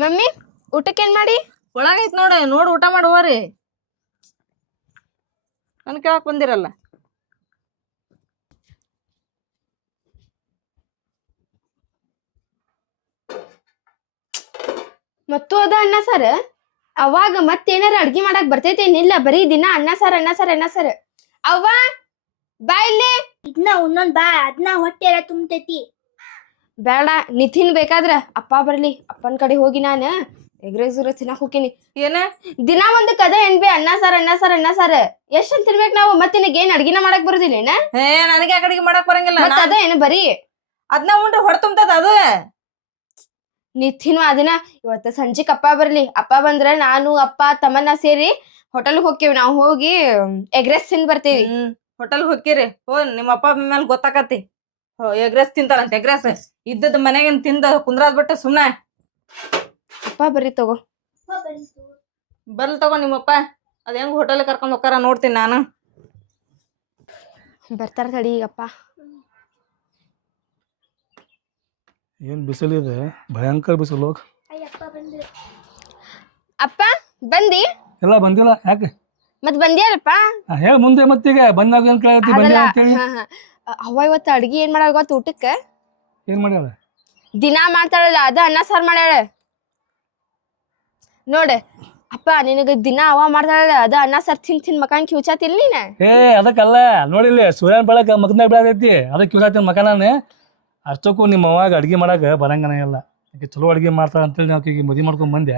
Mummy ಊಟಕ್ಕೆ ಏನ್ ಮಾಡಿ ಒಳಗೈತ್ ನೋಡಿ ಊಟ ಮಾಡುವರಿ ನನ್ ಕೇಳಕ್ ಬಂದಿರಲ್ಲ. ಮತ್ತು ಅದ ಅಣ್ಣ ಸರ್ ಅವಾಗ ಮತ್ತೇನಾರ ಅಡ್ಗಿ ಮಾಡಕ್ ಬರ್ತೈತೇನಿಲ್ಲ ಬರೀ ದಿನ ಅಣ್ಣ ಸರ್ ಅವ್ವ ಬಾ ಇಲ್ಲಿ ಇದನ್ನ ಉಣ್ಣೊಂದ್ ಬಾ ಅದನ್ನ ಹೊಟ್ಟೆ ಎಲ್ಲ ತುಂಬತೈತಿ. ಬೇಡ ನಿತಿನ್ ಬೇಕಾದ್ರ ಅಪ್ಪ ಬರ್ಲಿ ಅಪ್ಪನ ಕಡೆ ಹೋಗಿ ನಾನು ಎಗ್ರೆಸ್ ತಿನ್ನಕ್ ಹೋಗಿನಿ. ಏನ ದಿನ ಒಂದು ಕದ ಏನ್ ಬಿ ಅಣ್ಣ ಸರ್ ಎಷ್ಟ್ ಅಂತ ತಿನ್ಬೇಕು ನಾವು ಮತ್ತೆ ನಿನಗೆ ಏನ್ ಅಡ್ಗಿನ ಮಾಡಕ್ ಬರುದಿಲ್ಲ ಏನ? ನನಗೆ ಆ ಕಡೆಗೆ ಮಾಡಕ್ ಬರಂಗಿಲ್ಲ. ಅದ ಏನು ಬರೀ ಅದನ್ನ ಉಂಡ್ರೆ ಹೊಡೆ ತುಂಬತದ ಅದು. ನಿತಿನ್ ಅದನ್ನ ಇವತ್ತ ಸಂಜೆಕ್ ಅಪ್ಪ ಬರ್ಲಿ ಅಪ್ಪ ಬಂದ್ರ ನಾನು ಅಪ್ಪ ತಮ್ಮನ್ನ ಸೇರಿ ಹೋಟೆಲ್ ಹೋಗ್ತೇವಿ. ನಾವು ಹೋಗಿ ಎಗ್ರೆಸ್ ತಿಂದ್ ಬರ್ತೇವಿ. ಹೋಟೆಲ್ ಹೋಗಿರಿ ನಿಮ್ಮ ಅಪ್ಪ ಮೇಲೆ ಗೊತ್ತಾಕತಿ. ಎಗ್ರೆಸ್ ತಿಂತಾರಂತ. ಎಗ್ರೆಸ್ ಇದ್ದದ ಮನೆಗೆ ತಿಂದ ಕುಂದ್ರಾದ್ ಬಿಟ್ಟು ಸುಮ್ನ ಅಪ್ಪ ಬರ್ರಿ ತಗೋ ಬರ್ಲಿ ತಗೋ ನಿಮ್ಮಪ್ಪ. ಅದ ಹೆಂಗ್ ಹೋಟೆಲ್ ಕರ್ಕೊಂಡ್ ಹೋಗಾರ ನೋಡ್ತೀನಿ ನಾನು. ಬರ್ತಾರ ತಡಿ ಈಗಪ್ಪ. ಏನ್ ಬಿಸಿಲಿದೆ, ಭಯಂಕರ ಬಿಸಿಲು. ಅಪ್ಪ ಬಂದಿ? ಎಲ್ಲ ಬಂದಿಲ್ಲ. ಯಾಕೆ ಮತ್ ಬಂದಿಯಲ್ಲಪ್ಪ? ಹೇಳಿ ಮುಂದೆ. ಮತ್ತೀಗ ಬಂದಾಗ ಏನ್ ಕೇಳತಿ ಬಂದಿಲ್ಲ ಅಂತೇಳಿ. ಅವ್ವ ಇವತ್ತು ಅಡ್ಗಿ ಏನ್ ಮಾಡ್ಯಾಳ ಗೊತ್ತ ಊಟಕ್ಕ? ಏನ್ ಮಾಡ್ಯಾಳ? ದಿನಾ ಮಾಡ್ತಾಳಲ್ಲ ಅದ ಅನ್ನ ಸಾರ್ ಮಾಡ್ಯಾಳ ನೋಡ. ಅಪ್ಪ ನಿನಗ ದಿನ ಅವ ಮಾಡ್ತಾಳಲ್ಲ ಅದ ಅನ್ನ ಸಾರ್ ತಿನ್ ಮಕಾನ್ ಕಿವ್ಚಾತಿಲ್ ನೀನ? ಅದಕ್ಕಲ್ಲ ನೋಡಿಲ್ಲಿ ಸೂರ್ಯನ ಬೆಳಕ ಮಗನಾಗ ಬೆಳತೈತಿ ಅದಕ್ಕೆ ಇವ್ರಾತಿನ ಮಕಾನೇ. ಅಷ್ಟಕ್ಕೂ ನಿಮ್ಮ ಅವಾಗ ಅಡ್ಗೆ ಮಾಡಾಕ ಬರಂಗನ ಇಲ್ಲ. ಆಕೆ ಚಲೋ ಅಡ್ಗೆ ಮಾಡ್ತಾಳ ಅಂತೇಳಿ ನಾವು ಆಕೆಗೆ ಮದುವೆ ಮಾಡ್ಕೊಂಡ್ ಬಂದೆ.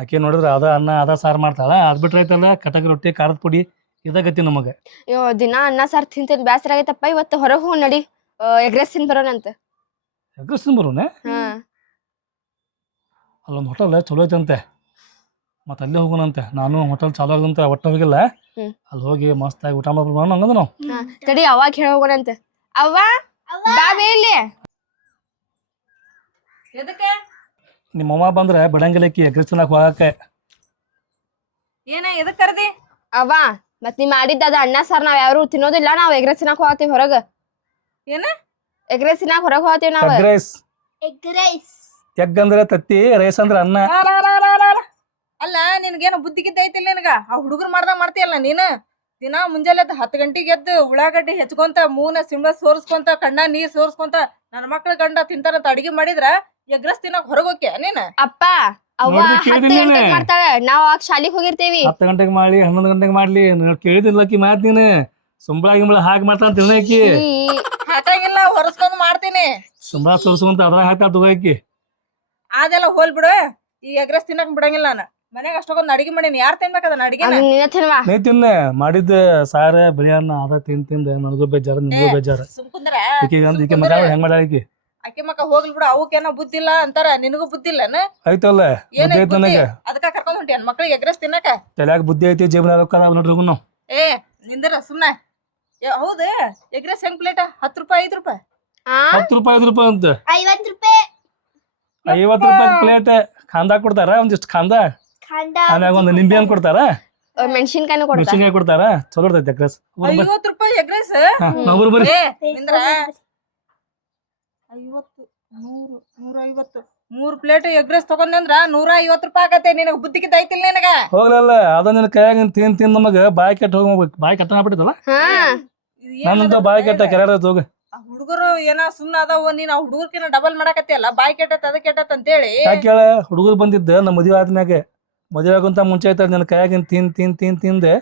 ಆಕೆ ನೋಡಿದ್ರೆ ಅದ ಅನ್ನ ಅದ ಸಾರು ಮಾಡ್ತಾಳ. ಅದ್ ಬಿಟ್ರೆ ಐತಲ್ಲ ಕಟಕ್ ರೊಟ್ಟಿ ಖಾರದ ಪುಡಿ ಇದಾಗತಿ ನಮಗ. ಅಯ್ಯೋ ದಿನ ಅನ್ನ ಸಾರ್ ತಿಂತ ಬ್ಯಾಸರ ಆಗೈತಪ್ಪ. ಇವತ್ತು ಹೊರಗೆ ಹೋಗ್ ನಡಿ ಎಗ್ರೆಸ್ ತಿನ್ ಬರೋಣಂತ. ಎಗ್ರೆಸ್ ಬರೋಣ? ಅಲ್ಲೊಂದು ಹೋಟೆಲ್ ಚಲೋ ಐತಂತೆ, ಮತ್ತೆ ಅಲ್ಲೇ ಹೋಗೋಣಂತೆ. ನಾನು ಹೋಟೆಲ್ ಚಾಲೂ ಆಗಂತ ಒಟ್ಟ ಹೋಗಿಲ್ಲ. ಅಲ್ಲಿ ಹೋಗಿ ಮಸ್ತ್ ಆಗಿ ಊಟ ಮಾಡ್ಬೋದು ಹಂಗದ ನಾವು. ತಡಿ ಅವಾಗ ಹೇಳ ಹೋಗೋಣಂತ. ಅವ್ವ ಬಾ ಬೇಲಿ. ಎದಕ್ಕೆ ನಿಮ್ಮ ಅವ್ವ ಬಂದ್ರೆ ಬಿಡಂಗಿಲ್ಲಕ್ಕಿ ಎಗ್ರೆಸ್ ತಿನ್ನಕ್ ಹೋಗಕ್ಕೆ. ಏನ ಎದಕ್ ಕರ್ದಿ? ಅವ್ವ ಮತ್ ನೀ ಮಾಡಿದ್ದ ಅದ ಅನ್ನ ಸಾರ್ ನಾವ್ ಯಾರು ತಿನ್ನೋದಿಲ್ಲ. ನಾವ್ ಎಗ್ರೆಸ್ ತಿನ್ನಕ್ ಹೋಗತ್ತೀವಿ ಹೊರಗ. ಏನ ಎಗ್ರೆಸ್ ತಿನ್ನಕ್ ಹೊರಗ್ ಹೋಗತ್ತೀವಿ ನಾವ್. Egg rice. ಎಗ್ ಅಂದ್ರೆ ತತ್ತಿ, ರೈಸ್ ಅಂದ್ರೆ ಅನ್ನ. ಅಲ್ಲ ನಿನ್ಗೇನು ಬುದ್ಧಿಗಿದ್ದ ಐತಿಲ್ಲ ನಿನಗ? ಆ ಹುಡುಗರು ಮಾಡ್ದಾಗ ಮಾಡ್ತೀಯಲ್ಲ ನೀನು. ದಿನ ಮುಂಜಾನೆ 10 ಗಂಟೆಗೆ ಎದ್ದು ಉಳ್ಳಾಗಡ್ಡಿ ಹೆಚ್ಕೊಂತ ಮೂನ ಸಿಂಬ ಸೋರ್ಸ್ಕೊಂತ ಕಣ್ಣ ನೀರ್ ಸೋರ್ಸ್ಕೊಂತ ನನ್ನ ಮಕ್ಳ ಗಂಡ ತಿಂತಾರಂತ ಅಡಿಗೆ ಮಾಡಿದ್ರ ಎಗ್ರೆಸ್ ತಿನ್ನಕ್ ಹೊರಗ್ ಹೋಗ್ಯ ನೀನ್? ಅಪ್ಪ ಅವ್ವ 10 ಗಂಟೆಗೆ ಮಾಡ್ತಾಳ, ನಾವ್ ಆಗ ಶಾಲಿಗ್ ಹೋಗಿರ್ತೇವಿ. 10 ಗಂಟೆಗೆ ಮಾಡ್ಲಿ 11 ಗಂಟೆಗೆ ಮಾಡ್ಲಿ ಕೇಳಿದಿಲ್ಲಕ್ಕಿ ಮಾತ್ ನೀನು. ಸಂಬಳ ಗಿಂಬಳ ಹಾಕಿ ಮಾಡ್ತಾಳ ತಿನ್ನಕಿ. ಹಾಕಾಗಿಲ್ಲ, ಹೊರಸ್ಕೊಂಡ್ ಮಾಡ್ತೀನಿ. ಸಂಬಳ ಸೋರ್ಸ್ಕೊಂತ ಅದ್ರಾಗ ಹಾಕ್ತಾಳ ತಗೋಕಿ. ಅದೆಲ್ಲ ಹೋಲ್ ಬಿಡು. ಈ ಎಗ್ರೆಸ್ ತಿನ್ನಕ್ ಬಿಡಂಗಿಲ್ಲ ನಾನು. ಮನೆಗೆ ಅಷ್ಟೊಂದ್ ಅಡಿಗೆ ಮಾಡೀನಿ. ಯಾರ್ ತಿನ್ಬೇಕದ ಅಡಿಗೆ? ನೀ ತಿನ್ನ ಮಾಡಿದ್ದ ಸಾರ ಬಿರಿಯಾನ ಅದ ತಿಂದ ನನಗೂ ಬೇಜಾರ ನಿಮಗೂ ಬೇಜಾರ. ಸುಮ್ಕುಂದ್ರ ಈಕೆ ಮಗ ಹೆಂಗ್ ಮಾಡ್ಯಾಳ ಈಕಿ? ಆಕೆ ಮಕ್ಕ ಹೋಗ್ಲಿ ಬಿಡು. ಅವಕ್ಕೇನೋ ಬುದ್ಧಿ ಇಲ್ಲ ಅಂತಾರ, ನಿನಗೂ ಬುದ್ಧಿ ಇಲ್ಲನ? ಐತಲ್ಲ ಬುದ್ಧಿ ಐತಿ ನನಗ. ಅದಕ್ಕ ಕರ್ಕೊಂಡ್ ಹೊಂಟಿ ಮಕ್ಳಿಗೆ ಎಗ್ರೆಸ್ ತಿನ್ನಕ. ತಲ್ಯಾಗ ಬುದ್ಧಿ ಐತಿ, ಜೀವನ ನೋಡ್ರಿ ನಾವು. ನಿಂದ್ರ ಸುಮ್ನ. ಹೌದ ಎಗ್ರೆಸ್ ಹೆಂಗ್ ಪ್ಲೇಟ್? 10 ರೂಪಾಯಿ 5 ರೂಪಾಯಿ? 10 ರೂಪಾಯಿ 5 ರೂಪಾಯಿ ಅಂತ. 50 ರೂಪಾಯಿ. 50 ರೂಪಾಯಿ ಪ್ಲೇಟ್. ಖಾಂದ ಕೊಡ್ತಾರ, ಒಂದಿಷ್ಟು ಖಾಂದ, ಆಮ್ಯಾಗ ಒಂದು ನಿಂಬೆ ಹಣ್ಣು ಕೊಡ್ತಾರ, ಮೆಣಸಿನ್ಕಾಯಿ ಕೊಡ್ತಾರ. ಚಲೋ ಇರ್ತೈತಿ ಎಗ್ರೆಸ್. 50 ರೂಪಾಯಿ ಎಗ್ರೆಸ್? ನೂರು ಬರ್ರಿ. ನಿಂದ್ರ 50 100 150 3 ಪ್ಲೇಟ್ ಎಗ್ರೆಸ್ ತಗೊಂಡ್ರ 150 ರೂಪಾಯಿ ಆಗತ್ತೆ. ನಿನಗ ಬುದ್ಧಿಗಿದ್ದ ಐತಿಲ್ಲ ನಿನಗ? ಹೋಗ್ಲಲ್ಲ ಅದ ನಿನ್ ಕೈಯಾಗ ತಿಂದ್ ನಮಗ ಬಾಯಿ ಕೆಟ್ಟ ಹೋಗ್ಬೇಕು. ಬಾಯಿ ಕೆಟ್ಟ ಆಗ್ಬಿಟ್ಟಿತ್ತಲ್ಲ ನನ್ನಂತ ಬಾಯಿ ಕೆಟ್ಟ ಕೆರ ಹೋಗ. ಹುಡುಗರು ಏನ ಸುಮ್ನ ಅದಾವ. ನೀನ್ ಆ ಹುಡುಗರ್ಕಿನ ಡಬಲ್ ಮಾಡಾಕತ್ತಿಯಲ್ಲ. ಬಾಯಿ ಕೆಟ್ಟತ್ ಅದ ಕೆಟ್ಟತ್ ಅಂತೇಳಿ. ಯಾಕೆ ಹೇಳ? ಹುಡುಗರು ಬಂದಿದ್ದ ನಮ್ಮ ಮದುವೆ ಆದ್ಮ್ಯಾಗೆ. ಮದುವೆ ಆಗುಂತ ಮುಂಚೆ ಐತ ನನ್ನ ಕೈಯಾಗಿನ್ ತಿಂದೆ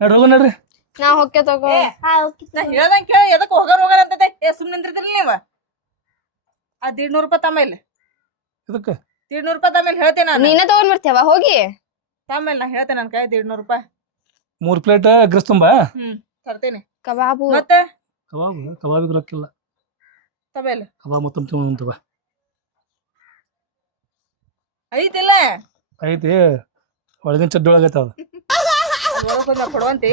ನೋಡ್ರಿ. ಹೋಗ ನೋಡ್ರಿ. ನಾ ಹೋಗ್ಕೆ ತಗೋ. ನಾ ಹೇಳ್ದಂಗ ಕೇಳ. ಎದಕ್ ಹೋಗೋರ್ ಅಂತದೆ? ಸುಮ್ನೆ ನಿಂದ್ರಿದ್ರಿ ನೀವ. ಅದ್ 150 ರೂಪಾಯಿ ತಮ್ಮ. ಇದಕ್ಕೆ 150 ರೂಪಾಯಿ ತಮ್ಮ ಹೇಳ್ತೇನೆ ನಾನು. ನೀನ ತಗೊಂಡ್ ಬರ್ತೇವ ಹೋಗಿ ತಮ್ಮ ನಾ ಹೇಳ್ತೇನೆ. ನನ್ ಕೈ 150 ರೂಪಾಯಿ. 3 ಪ್ಲೇಟ್ ಎಗ್ರೆಸ್ ತುಂಬಾ ತರ್ತೇನೆ. ಕಬಾಬು ಮತ್ತೆ ಕಬಾಬಿಗೆ ರೊಕ್ಕಿಲ್ಲ. ತಬೇಲ್ ಕಬಾಬ್ ತುಂಬ ಐತಿಲ್ಲ? ಐತಿ. ಒಳಗಿನ ಚಡ್ಡಿ ಒಳಗೈತ ಅದು. ಕೊಡುವಂತಿ.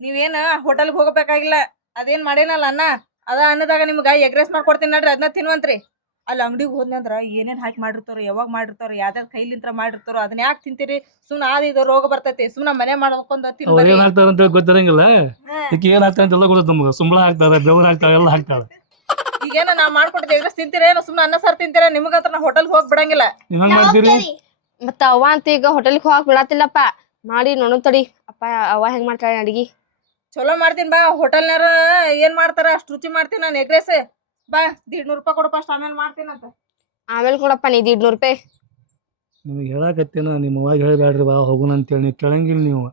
ನೀವೇನ ಹೋಟೆಲ್ಗೆ ಹೋಗಬೇಕಾಗಿಲ್ಲ. ಅದೇನ್ ಮಾಡೇನಲ್ಲ ಅನ್ನ ಅದ ಅನ್ನದಾಗ ನಿಮ್ಗ ಎಗ್ರೆಸ್ ಮಾಡ್ಕೊಡ್ತೀನಿ ನೋಡ್ರಿ. ಅದನ್ನ ತಿನ್ವಂತ್ರಿ. ಅಲ್ಲಿ ಅಂಗಡಿಗೆ ಹೋದ್ನಂದ್ರ ಏನೇನ್ ಹಾಕಿ ಮಾಡಿರ್ತಾರ, ಯಾವಾಗ ಮಾಡಿರ್ತಾರ, ಯಾವ್ದಾದ್ ಕೈಲಿಂತ್ರ ಮಾಡಿರ್ತಾರೋ ಅದನ್ನ ಯಾಕೆ ತಿಂತೀರಿ? ಸುಮ್ನ ಇದು ರೋಗ ಬರ್ತೈತಿ. ಸುಮ್ನ ಮನೆ ಮಾಡ್ಕೊಂಡ್ ಏನ್ ಹಾಕ್ತಾರ ಅಂತ ಗೊತ್ತಿರಂಗಿಲ್ಲ. ಈಗ ಏನ್ ಹಾಕ್ತಾರ ಅಂತೆಲ್ಲ ಗೊತ್ತ ನಮ್ಗ. ಸುಂಬಳ ಹಾಕ್ತಾರ, ಬೆವ್ರ ಹಾಕ್ತಾರ, ಎಲ್ಲ ಹಾಕ್ತಾರ. ಈಗೇನ ನಾ ಮಾಡ್ಕೊಟ್ಟಿದ್ದೆ ಎಗ್ರೆಸ್ ತಿಂತೀರೇನು ಸುಮ್ಮನೆ ಅನ್ನ ಸಾರು ತಿಂತೀರ ನಿಮಗಂತ್ರ ನಾ ಹೋಟೆಲ್ ಹೋಗಿ ಬಿಡಂಗಿಲ್ಲ. ನೀವ್ ಹಂಗ್ ಮಾಡ್ತೀರಿ? ಮತ್ತ ಅವ್ವ ಅಂತ ಈಗ ಹೋಟೆಲ್ಗೆ ಹೋಗಕ್ ಬಿಡತ್ತಿಲ್ಲಪ್ಪ. ಮಾಡಿ ನೋಡು ತಡಿ ಅಪ್ಪ ಅವ್ವ ಹೆಂಗ್ ಮಾಡ್ತಾಳೆ ಅಡಿಗೆ. ಚಲೋ ಮಾಡ್ತೀನಿ ಬಾ. ಹೋಟೆಲ್ನಾರ ಏನ್ ಮಾಡ್ತಾರ ಅಷ್ಟು ರುಚಿ ಮಾಡ್ತೀನಿ ನಾನು ಎಗ್ರೆಸ್. ಬಾ 150 ರೂಪಾಯಿ ಕೊಡಪ್ಪ, ಅಷ್ಟು ಆಮೇಲೆ ಮಾಡ್ತೀನಂತ. ಆಮೇಲೆ ಕೊಡಪ್ಪ ನೀ 200 ರೂಪಾಯಿ. ನಿಮಗೆ ಹೇಳಕತ್ತೇನ ನಿಮ್ಮ ಅವಾಗ ಹೇಳ್ಬೇಡ್ರಿ ಬಾ ಹೋಗುಣ ಅಂತೇಳಿ. ನೀವು ಕೇಳಂಗಿಲ್ಲ ನೀವು.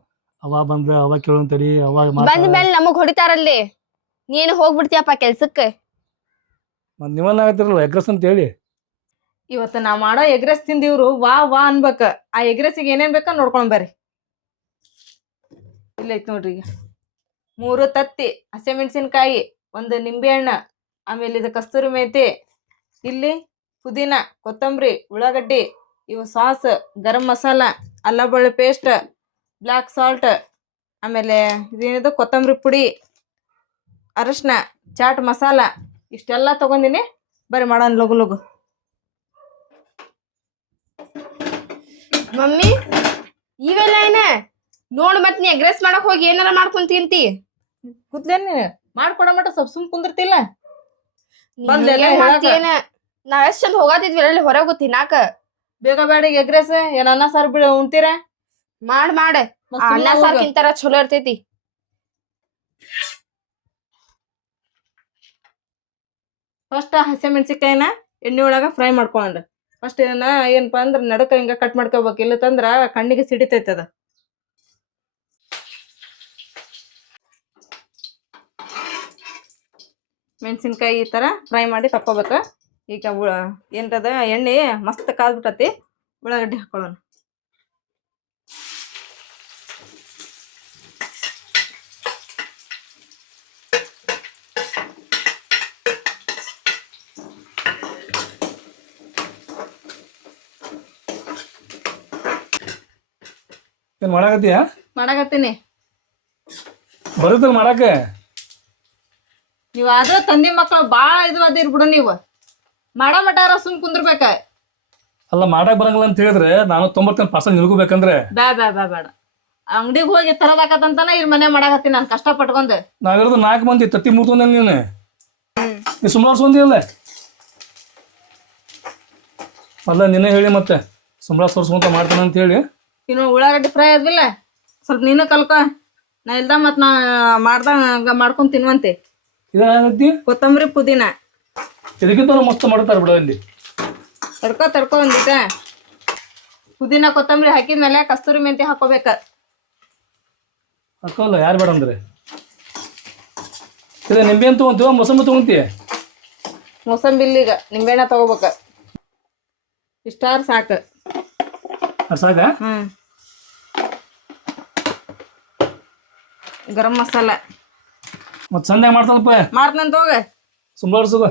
ಅವ ಬಂದ್ರ ಅವ ಕೇಳೋನ್ ತಡಿ, ಅವಾಗ ಬಂದ ಮೇಲೆ ನಮಗ್ ಹೊಡಿತಾರಲ್ಲಿ. ನೀನು ಹೋಗ್ಬಿಡ್ತೀಯಪ್ಪ ಕೆಲ್ಸಕ್ಕೆ. ಮತ್ ನೀವನ್ನ ಆಗತ್ತಿರಲ್ಲ ಎಗ್ರೆಸ್ ಅಂತ ಹೇಳಿ. ಇವತ್ತು ನಾ ಮಾಡೋ ಎಗ್ರೆಸ್ ತಿಂದಿವ್ರು ವಾ ವಾ ಅನ್ಬೇಕ. ಆ ಎಗ್ರೆಸ್ಸಿಗೆ ಏನೇನ್ ಬೇಕಾ ನೋಡ್ಕೊಂಡ್ ಬರ್ರಿ. ಇಲ್ಲೈತ್ ನೋಡ್ರಿ ಈಗ 3 ತತ್ತಿ, ಹಸಿಮೆಣಸಿನ್ಕಾಯಿ, 1 ನಿಂಬೆ ಹಣ್ಣು, ಆಮೇಲೆ ಇದು ಕಸ್ತೂರಿ ಮೇಥಿ, ಇಲ್ಲಿ ಪುದೀನ, ಕೊತ್ತಂಬರಿ, ಉಳ್ಳಾಗಡ್ಡಿ, ಇವು ಸಾಸ್, ಗರಂ ಮಸಾಲ, ಅಲ್ಲ ಬೆಳ್ಳುಳ್ಳಿ ಪೇಸ್ಟ್, ಬ್ಲ್ಯಾಕ್ ಸಾಲ್ಟ್, ಆಮೇಲೆ ಇದೇನಿದು ಕೊತ್ತಂಬರಿ ಪುಡಿ, ಅರಶಿನ, ಚಾಟ್ ಮಸಾಲ, ಇಷ್ಟೆಲ್ಲ ತಗೊಂಡಿನಿ. ಬರ್ರಿ ಮಾಡೋಣ ಲಗು ಲಗು. ಮಮ್ಮಿ ಇವೆಲ್ಲ ಏನ ನೋಡ್ ಮತ್ ನೀ ಎಗ್ರೆಸ್ ಮಾಡಕ್ ಹೋಗಿ ಏನಾರ ಮಾಡ್ಕೊಂಡ್ ತಿಂತಿ. ಕೂತ್ಲೇನ್ ನೀನು ಮಾಡ್ಕೊಡ ಮಟ ಸ್ವಲ್ಪ ಸುಮ್ ಕುಂದಿರ್ತಿಲ್ಲ. ಏನ ನಾವ್ ಎಷ್ಟ್ ಚಂದ ಹೋಗತಿದ್ವಿ ಅಲ್ಲಿ ಹೊರಗೆ ತಿನ್ನಾಕ. ಬೇಗ ಬೇಡ ಎಗ್ರೆಸ್ ಏನ್ ಅನ್ನ ಸಾರು ಬಿಡ ಉಣ್ತೀರ. ಮಾಡ್ ಅನ್ನ ಸಾರ್ ತಿಂತಾರ ಚಲೋ ಇರ್ತೈತಿ. ಫಸ್ಟ್ ಹಸಿಮೆಣಸಿಕಾಯಿನ ಎಣ್ಣೆ ಒಳಗ ಫ್ರೈ ಮಾಡ್ಕೊಂಡ್ರ. ಫಸ್ಟ್ ಏನಪ್ಪಾ ಅಂದ್ರ ನಡಕ ಹಿಂಗ ಕಟ್ ಮಾಡ್ಕೋಬೇಕು, ಇಲ್ಲತ್ತಂದ್ರ ಕಣ್ಣಿಗೆ ಸಿಡಿತೈತಿ ಅದ. ಮೆಣಸಿನ್ಕಾಯಿ ಈ ತರ ಫ್ರೈ ಮಾಡಿ ತಕ್ಕೋಬೇಕ. ಈಗ ಏನ್ರದ ಎಣ್ಣೆ ಮಸ್ತ್ ಕಾದ್ಬಿಟ್ಟತಿ. ಉಳ್ಳಾಗಡ್ಡಿ ಹಾಕೊಳ್ಳೋಣ. ಏನ್ ಮಾಡಾಕತ್ತೀಯ? ಮಾಡಾಕತ್ತೀನಿ. ಬರುತ್ತಲ್ಲ ಮಾಡಾಕ. ನೀವ್ ಆದ್ರ ತಂದಿ ಮಕ್ಕಳು ಬಾಳ ಇದು ಅದಿರ್ ಬಿಡು. ನೀವು ಮಾಡ ಮಟಾರ ಸುಮ್ ಕುಂದ್ರಬೇಕ. ಅಲ್ಲ ಮಾಡಾಕ್ ಬರಂಗಿಲ್ಲ ಅಂತ ಹೇಳಿದ್ರೆ ನಾನು 90% ನಿಲ್ಕೋಬೇಕಂದ್ರೆ ಬೇಡ ಅಂಗಡಿಗೆ ಹೋಗಿ ತರದಾಕತ್ತಂತಾನ ಇಲ್ಲಿ ಮನೆ ಮಾಡಾಕತ್ತೀನಿ ನಾನು ಕಷ್ಟ ಪಟ್ಕೊಂಡ್. ನಾವಿರೋದು 4 ಮಂದಿ ತತ್ತಿ ಮುಗ್ತಂದ ನೀನು. ನೀ ಸುಮಾರು ಸೊಂದಿಲ್ಲ ಅಲ್ಲ ನಿನ್ನೆ ಹೇಳಿ ಮತ್ತೆ ಸುಮ್ರಾ ಸೋರ್ಸ್ಕೊಂತ ಮಾಡ್ತಾನೆ ಅಂತ ಹೇಳಿ. ಇನ್ನು ಉಳ್ಳಾಗಡ್ಡಿ ಫ್ರೈ ಆದ್ವಿಲ್ಲ ಸ್ವಲ್ಪ ನೀನು ಕಲ್ಕೊ. ನಾ ಇಲ್ದ ಮತ್ ನಾ ಮಾಡ್ದಂಗ ಮಾಡ್ಕೊಂಡ್ ತಿನ್ವಂತೆ. ಇದಾಗತ್ತಿ ಕೊತ್ತಂಬರಿ ಪುದೀನ ಇದಕ್ಕಿಂತ ಮಸ್ತ್ ಮಾಡ್ತಾರ ಬಿಡ ಅಲ್ಲಿ. ತಡ್ಕೊ ಒಂದಿಟ ಪುದೀನ ಕೊತ್ತಂಬರಿ ಹಾಕಿದ್ಮೇಲೆ ಕಸ್ತೂರಿ ಮೆಂತಿ ಹಾಕೋಬೇಕ. ಹಾಕೋಲ್ಲ ಯಾರು ಬೇಡ ಅಂದ್ರೆ. ನಿಂಬೆ ಅಂತ ತಗೊಂತೀವ ಮೊಸಂಬಿ ತಗೊಂತೀಯ? ಮೊಸಂಬಿಲ್ಲಿಗ ನಿಂಬೆಹಣ್ಣ ತಗೋಬೇಕ. ಇಷ್ಟಾರ ಸಾಕು. ಸಾಕ? ಗರಂ ಮಸಾಲ ಮತ್ ಸಂಧ್ಯಾಗ ಮಾಡ್ತಾನಪ್ಪ. ಮಾಡ್ತಂತ ಹೋಗ ಸುಂಬಾರ್ಸುಗ.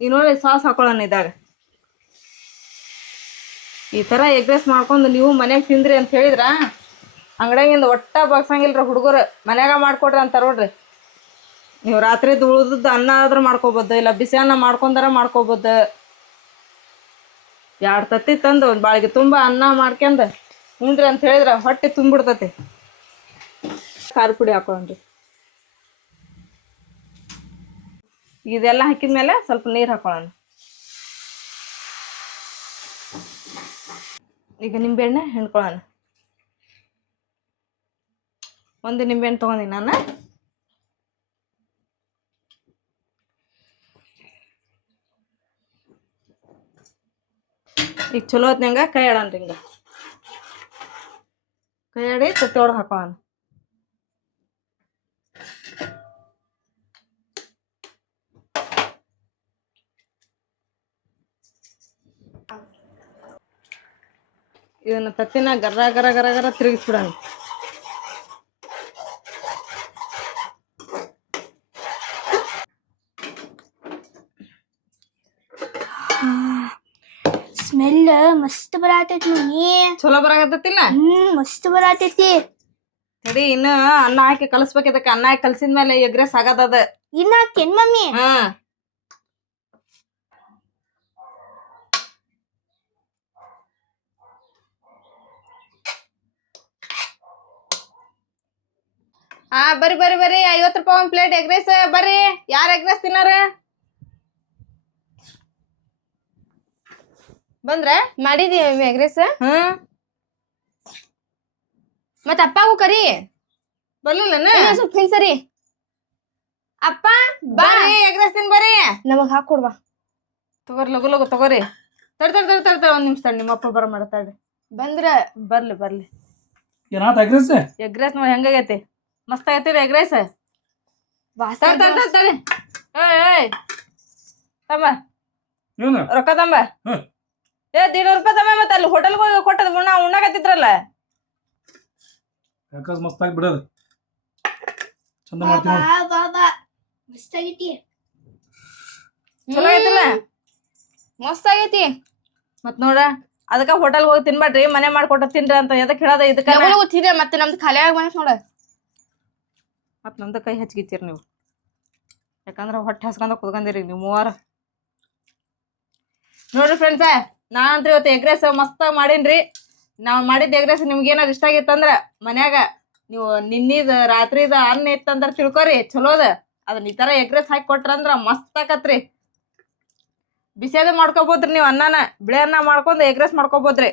ಈಗ ನೋಡಿ ಸಾಸ್ ಹಾಕೊಳ್ಳೋಣ ಇದಾಗ. ಈ ತರ ಎಗ್ರೆಸ್ ಮಾಡ್ಕೊಂಡು ನೀವು ಮನ್ಯಾಗ ತಿಂದ್ರಿ ಅಂತ ಹೇಳಿದ್ರ ಅಂಗಡಿಯಾಗಿಂದ ಒಟ್ಟ ಬಗ್ಸಂಗಿಲ್ರಿ ಹುಡುಗರು. ಮನ್ಯಾಗ ಮಾಡ್ಕೊಡ್ರಿ ಅಂತಾರ ನೋಡ್ರಿ. ನೀವು ರಾತ್ರಿದು ಉಳ್ದದ್ದು ಅನ್ನ ಆದ್ರೂ ಮಾಡ್ಕೋಬೋದು, ಇಲ್ಲ ಬಿಸಿ ಅನ್ನ ಮಾಡ್ಕೊಂಡಾರ ಮಾಡ್ಕೋಬೋದು. 2 ತತ್ತಿ ತಂದು ಒಂದು ಬಾಳಿಗೆ ತುಂಬ ಅನ್ನ ಮಾಡ್ಕೊಂಡ್ ಉಂಡ್ರಿ ಅಂತ ಹೇಳಿದ್ರ ಹೊಟ್ಟೆ ತುಂಬಿಡ್ತತಿ. ಖಾರ ಪುಡಿ ಹಾಕೊಳ್ಳೋಣ್ರಿ. ಇದೆಲ್ಲ ಹಾಕಿದ್ಮೇಲೆ ಸ್ವಲ್ಪ ನೀರು ಹಾಕೊಳ್ಳೋಣ. ಈಗ ನಿಂಬೆಹಣ್ಣೆ ಹಿಂಡ್ಕೊಳ್ಳೋಣ. 1 ನಿಂಬೆಹಣ್ಣು ತೊಗೊಂಡಿನಿ ನಾನು. ಈಗ ಚಲೋ ಹೊತ್ನಂಗ ಕೈ ಆಡನ್ರಿ. ಹಿಂಗ ಕೈ ಆಡಿ ತತ್ತಿ ಒಳಗೆ ಹಾಕೊಳ್ಳೋಣ. ಇದನ್ನ ತತ್ತಿನ ಗರ ಗರ ಗರ ಗರ ತಿರುಗಿಸ್ಬಿಡೋಣ. ಸ್ಮೆಲ್ ಮಸ್ತ್ ಬರಾತೈತಿ ಮಮ್ಮಿ. ಚಲೋ ಬರಾಕತ್ತಿಲ್ಲ? ಮಸ್ತ್ ಬರಾತೈತಿ. ತಡಿ ಇನ್ನ ಅನ್ನ ಹಾಕಿ ಕಲಸ್ಬೇಕು. ಇದಕ್ಕೆ ಅನ್ನ ಹಾಕಿ ಕಲಸಿದ್ಮೇಲೆ ಎಗ್ರೆಸ್ ಆಗದ. ಇನ್ನ ಹಾಕ್ತೇನ್ ಮಮ್ಮಿ. ಹಾ ಬರ್ರಿ ಬರ್ರಿ ಬರ್ರಿ 50 ರೂಪಾಯಿ ಒಂದ್ ಪ್ಲೇಟ್ ಎಗ್ ರೈಸ್ ಬರ್ರಿ. ಯಾರ ಎಗ್ ರೈಸ್ ತಿನ್ನಾರ ಬಂದ್ರೆ ಮಾಡಿದಿ ಎಗ್ರೆಸ್ ಹ್ಮ್ ಮತ್ತ ಅಪ್ಪಗೂ ಕರಿ ಬರ್ಲಿಲ್ಲನ ಸ್ವಲ್ಪ ಹಿಂಸರಿ. ಅಪ್ಪ ಬಾ ಬರ್ರಿ ಎಗ್ ರೈಸ್ ತಿನ್ ಬರ್ರಿ. ನಮಗ್ ಹಾಕೊಡ್ವಾ. ತಗೋರಿ ಲಗು ಲಗು ತಗೋರಿ. ತಡ್ರಿ ಒಂದ್ ನಿಮಿಷ ತಡಿ, ನಿಮ್ಮ ಅಪ್ಪ ಬರ ಮಾಡ್ತಾಡ್ರಿ. ಬಂದ್ರ ಬರ್ಲಿ ಏನಾತ ಅಗ್ರೆಸ್ ಎಗ್ ರೈಸ್ ನೋಡಿ ಹೆಂಗಾಗೈತಿ, ಮಸ್ತ್ ಆಗೈತಿ ಎಗ್ ರೈಸ್. ತಡಿ ಏಯ್ ತಮ್ಮ ಏನು ರೊಕ್ಕ ತಂಬ. ಹ್ಮ್. 150 ರೂಪಾಯಿ ತಮ್ಮ. ಮತ್ತೆ ಅಲ್ಲಿ ಹೋಟೆಲ್ಗೆ ಹೋಗಿ ಕೊಟ್ಟದ ಉಣ್ಣಾಕತ್ತಿದ್ರಲ್ಲ. ಯಾಕಸ್ ಮಸ್ತ್ ಆಗಿ ಬಿಡೋದು ಚಂದ ಮಾಡ್ತೀನಿ ನೋಡಿ. ಬಾಬಾ ಮಸ್ತ್ ಆಗೈತಿ. ಚಲೋ ಐತಿಲ್ಲ ಮಸ್ತ್ ಆಗೈತಿ. ಮತ್ ನೋಡ ಅದಕ್ಕ ಹೋಟೆಲ್ಗೆ ಹೋಗಿ ತಿನ್ಬೇಡ್ರಿ, ಮನೆ ಮಾಡ್ಕೊಟ್ಟ ತಿನ್ರಿ ಅಂತ ಎದಕ್ ಹೇಳದ. ಇದಕ್ಕ ಗೊತ್ತಿದೆ ಮತ್ತೆ ನಮ್ದು ಖಾಲಿ ಆಗಿ ಬಂದ ನೋಡ. ಮತ್ ನಮ್ದು ಕೈ ಹಚ್ಕಿತ್ತೀರಿ ನೀವು, ಯಾಕಂದ್ರ ಹೊಟ್ಟೆ ಹಸ್ಕೊಂಡ ಕುತ್ಕೊಂಡಿರಿ ನೀವು ಮೂವಾರ. ನೋಡ್ರಿ ಫ್ರೆಂಡ್ಸ, ನಾನಂತ್ರ ಇವತ್ತು ಎಗ್ ರೈಸ್ ಮಸ್ತ್ ಮಾಡೀನ್ರಿ. ನಾವ್ ಮಾಡಿದ ಎಗ್ ರೈಸ್ ನಿಮ್ಗೆ ಏನಾರ ಇಷ್ಟ ಆಗಿತ್ತಂದ್ರ ಮನ್ಯಾಗ ನೀವು ನಿನ್ನಿದ ರಾತ್ರಿದ ಅನ್ನ ಇತ್ತಂದ್ರ ತಿಳ್ಕೊರಿ ಚಲೋದ. ಅದನ್ನ ಈ ತರ ಎಗ್ ರೈಸ್ ಹಾಕಿ ಕೊಟ್ರಂದ್ರ ಮಸ್ತ್ ಆಕತ್ರಿ. ಬಿಸಿಯಾದ ಮಾಡ್ಕೊಬೋದ್ರಿ ನೀವು ಅನ್ನನ, ಬಿಳಿ ಅನ್ನ ಮಾಡ್ಕೊಂಡ್ ಎಗ್ ರೈಸ್ ಮಾಡ್ಕೊಬೋದ್ರಿ.